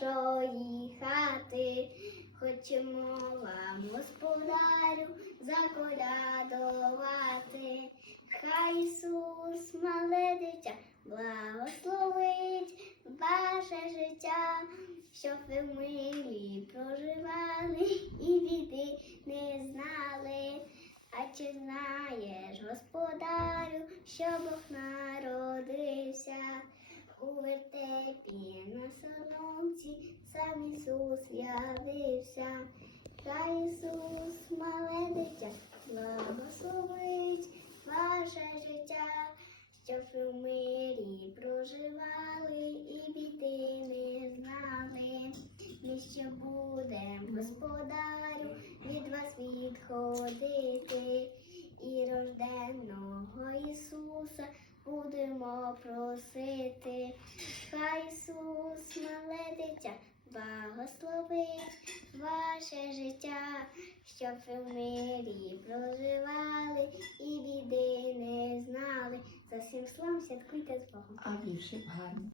вашої хати. Хочемо вам, господарю, заколядувати. Хай Ісус, мале дитя, благословить ваше життя, щоб ви милі проживали і біди не знали. А чи знаєш, господарю, що Бог народився у вертепі на соломці, сам Ісус явився. Хай Ісус, мале дитя, благословить ваше життя, щоб ви в мирі проживали і біди не знали. Ми ще будем, господарю, від вас відходити і рожденного Ісуса будемо просити. Хай Ісус, мале благословить ваше життя, щоб ви в мирі проживали і біди не знали. За всім словом святкуйте з Богом. А віршик гарний.